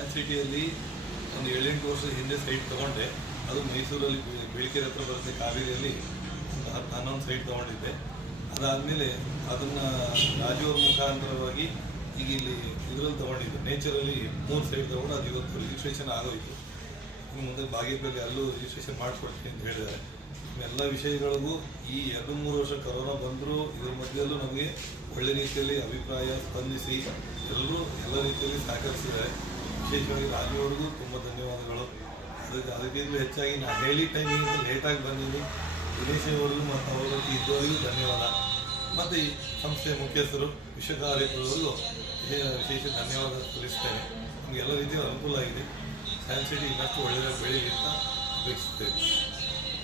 Science ಸಿಟಿಯಲ್ಲಿ ಒಂದು 7-8 ವರ್ಷದ ಹಿಂದೆ ಸೈಟ್ ತೊಗೊಂಡೆ. ಅದು ಮೈಸೂರಲ್ಲಿ ಬೆಳಕೆರೆ ಹತ್ರ ಬರುತ್ತೆ, ಕಾವೇರಿಯಲ್ಲಿ ಒಂದು 11 ಸೈಟ್ ತೊಗೊಂಡಿದ್ದೆ. ಅದಾದಮೇಲೆ ಅದನ್ನು ರಾಜು ಅವ್ರ ಮುಖಾಂತರವಾಗಿ ಈಗ ಇಲ್ಲಿ ಇದರಲ್ಲಿ ತೊಗೊಂಡಿದ್ದು ನೇಚರಲ್ಲಿ 3 ಸೈಟ್ ತೊಗೊಂಡು ಅದು ಇವತ್ತು ರಿಜಿಸ್ಟ್ರೇಷನ್ ಆಗೋಯಿತು. ಇನ್ನು ಮುಂದೆ ಬಾಗೇಪಲ್ಲಿ ಅಲ್ಲೂ ರಿಜಿಸ್ಟ್ರೇಷನ್ ಮಾಡಿಕೊಡ್ತೀನಿ ಅಂತ ಹೇಳಿದ್ದಾರೆ. ಎಲ್ಲ ವಿಷಯಗಳಿಗೂ ಈ 2-3 ವರ್ಷ ಕರೋನಾ ಬಂದರೂ ಇದ್ರ ಮಧ್ಯದಲ್ಲೂ ನಮಗೆ ಒಳ್ಳೆ ರೀತಿಯಲ್ಲಿ ಅಭಿಪ್ರಾಯ ಸ್ಪಂದಿಸಿ ಎಲ್ಲರೂ ಎಲ್ಲ ರೀತಿಯಲ್ಲಿ ಸಹಕರಿಸಿದ್ದಾರೆ. ವಿಶೇಷವಾಗಿ ರಾಜು ಅವ್ರಿಗೂ ತುಂಬ ಧನ್ಯವಾದಗಳು. ಅದಕ್ಕಿಂತ ಹೆಚ್ಚಾಗಿ ನಾನು ಹೇಳಿ ಟೈಮಿಂದ ಲೇಟಾಗಿ ಬಂದಿದ್ದೀನಿ. ದಿನೇಶ್ ಅವರಿಗೂ ಮತ್ತು ಅವರ ಇದ್ದವರಿಗೂ ಧನ್ಯವಾದ. ಮತ್ತು ಈ ಸಂಸ್ಥೆಯ ಮುಖ್ಯಸ್ಥರು ವಿಶ್ವಕಾರ್ಯಕರ್ತರಿಗೂ ವಿಶೇಷ ಧನ್ಯವಾದ ಸಲ್ಲಿಸ್ತೇನೆ. ನಮಗೆಲ್ಲ ರೀತಿಯ ಅನುಕೂಲ ಆಗಿದೆ. ಸೈನ್ಸ್ ಸಿಟಿ ಇನ್ನಷ್ಟು ಒಳ್ಳೆಯದಾಗಿ ಬೆಳೀಲಿ ಅಂತ ಅಪೇಕ್ಷಿಸ್ತೇವೆ.